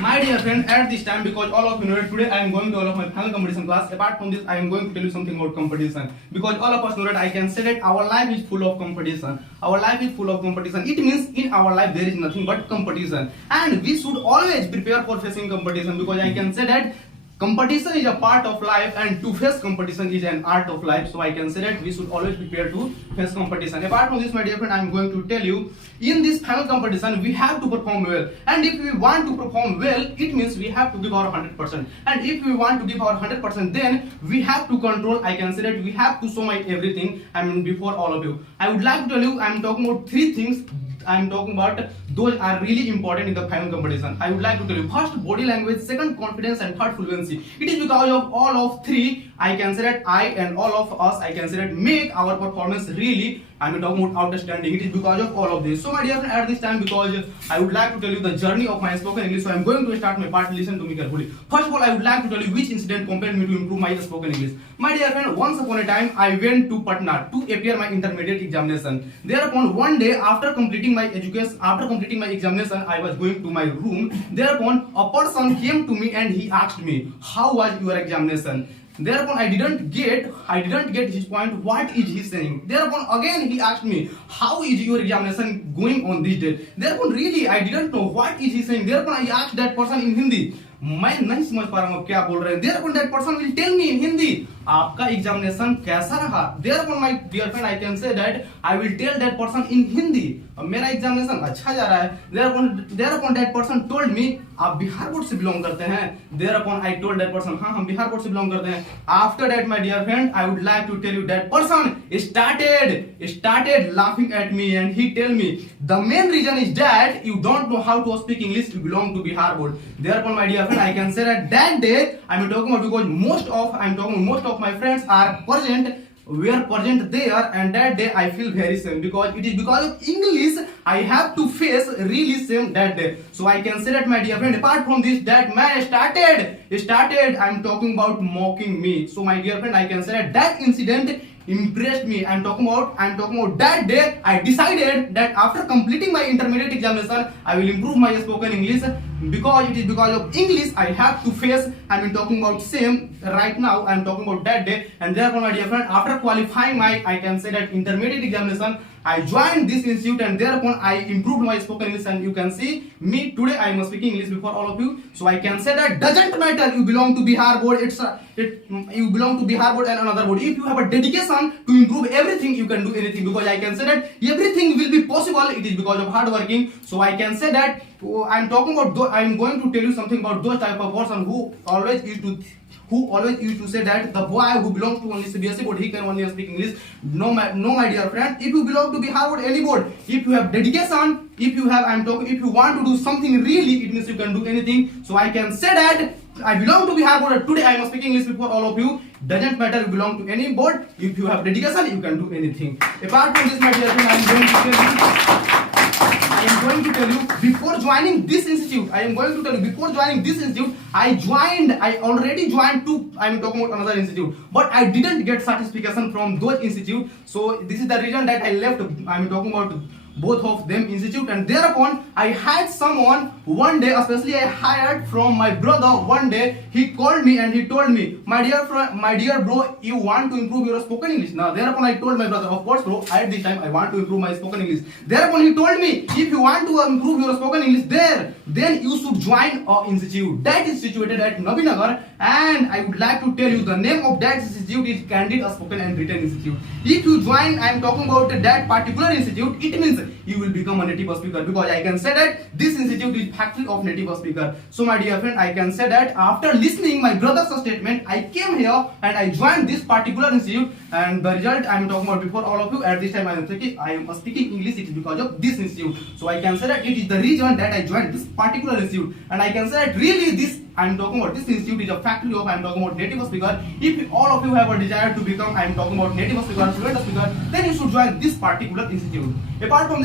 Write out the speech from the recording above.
My dear friend, at this time, because all of you know that today I am going to all of my final competition class. Apart from this, I am going to tell you something about competition. Because all of us know that I can say that our life is full of competition. Our life is full of competition. It means in our life there is nothing but competition. And we should always prepare for facing competition, because I can say that competition is a part of life, and to face competition is an art of life. So I can say that we should always prepare to face competition. Apart from this, my dear friend, I am going to tell you, in this final competition we have to perform well, and if we want to perform well, it means we have to give our 100%, and if we want to give our 100%, then we have to control. I can say that we have to show my everything, I mean, before all of you. I would like to tell you, I am talking about three things. I am talking about those are really important in the final competition. I would like to tell you, first, body language, second, confidence, and third, fluency. It is because of all of three, I can say that I and all of us, I can say that make our performance really, I am talking about outstanding. It is because of all of this. So my dear friend, at this time, because I would like to tell you the journey of my spoken English, so I am going to start my part. Listen to me carefully. First of all, I would like to tell you which incident compelled me to improve my spoken English. My dear friend, once upon a time, I went to Patna to appear my intermediate examination. Thereupon, one day, after completing my examination, I was going to my room. Thereupon, a person came to me and he asked me, "How was your examination?" Thereupon I didn't get his point. What is he saying? Thereupon again he asked me, "How is your examination going on this date?" Thereupon really I didn't know what is he saying. Thereupon I asked that person in Hindi. मैं नहीं समझ पा रहा हूँ क्या बोल रहे हैं. Thereupon that person will tell me in Hindi, आपका एग्जामिनेशन कैसा रहा. Thereupon my dear friend, I can say that I will tell that person in Hindi, मेरा एग्जामिनेशन अच्छा जा रहा है. Thereupon that person told me, आप बिहार बोर्ड से बिलोंग करते हैं. Thereupon I told that person, हाँ हम बिहार बोर्ड से बिलोंग करते हैं. After that, my dear friend, I would like to tell you that person started laughing at me, and he tell me the main reason is that you don't know how to speak English, you belong to Bihar board. Thereupon, my dear friend, I can say that day I'm talking about, because most of my friends are present, were present there, and that day I feel very shame, because it is because of English I have to face really shame that day. So I can say that, my dear friend, apart from this, that man started I'm talking about mocking me. So my dear friend, I can say that incident impressed me. I'm talking about that day I decided that after completing my intermediate examination I will improve my spoken English, because it is because of English I have to face, I'm talking about same right now. I'm talking about that day, and therefore, my dear friend, after qualifying my, I can say that, intermediate examination, I joined this institute, and thereupon I improved my spoken English, and you can see me today I am speaking English before all of you. So I can say that doesn't matter you belong to Bihar board, you belong to Bihar board and another board. If you have a dedication to improve everything, you can do anything, because I can say that everything will be possible. It is because of hard working. So I can say that I'm going to tell you something about those type of person who always used to say that the boy who belongs to only CBSE board, he can only speak English. No, my dear friend, if you belong to Bihar board, any board, if you have dedication, if you want to do something really, it means you can do anything. So I can say that I belong to Bihar board, and today I am speaking English before all of you. Doesn't matter you belong to any board, if you have dedication, you can do anything. Apart from this, my dear friend, I am going to tell you, before joining this institute, I already joined two, I am talking about another institute, but I didn't get satisfaction from those institute. So this is the reason that I left, I am talking about both of them institute, and thereupon I had someone one day, especially I hired from my brother. One day he called me and he told me, my dear bro, you want to improve your spoken English. Now thereupon I told my brother, of course bro, at this time I want to improve my spoken English. Thereupon he told me, if you want to improve your spoken English then you should join an institute that is situated at Nabinagar, and I would like to tell you the name of that institute is Candid Spoken and Written Institute. If you join, I am talking about that particular institute, it means you will become a native speaker, because I can say that this institute is factory of native speaker. So my dear friend, I can say that after listening my brother's statement, I came here and I joined this particular institute, and the result I am talking about before all of you. At this time I am speaking English, it is because of this institute. So I can say that it is the reason that I joined this particular institute, and I can say that really this I am talking about this institute is a factory of, I am talking about native speaker. If all of you have a desire to become, I am talking about native speaker, fluent speaker, then you should join this particular institute. Apart from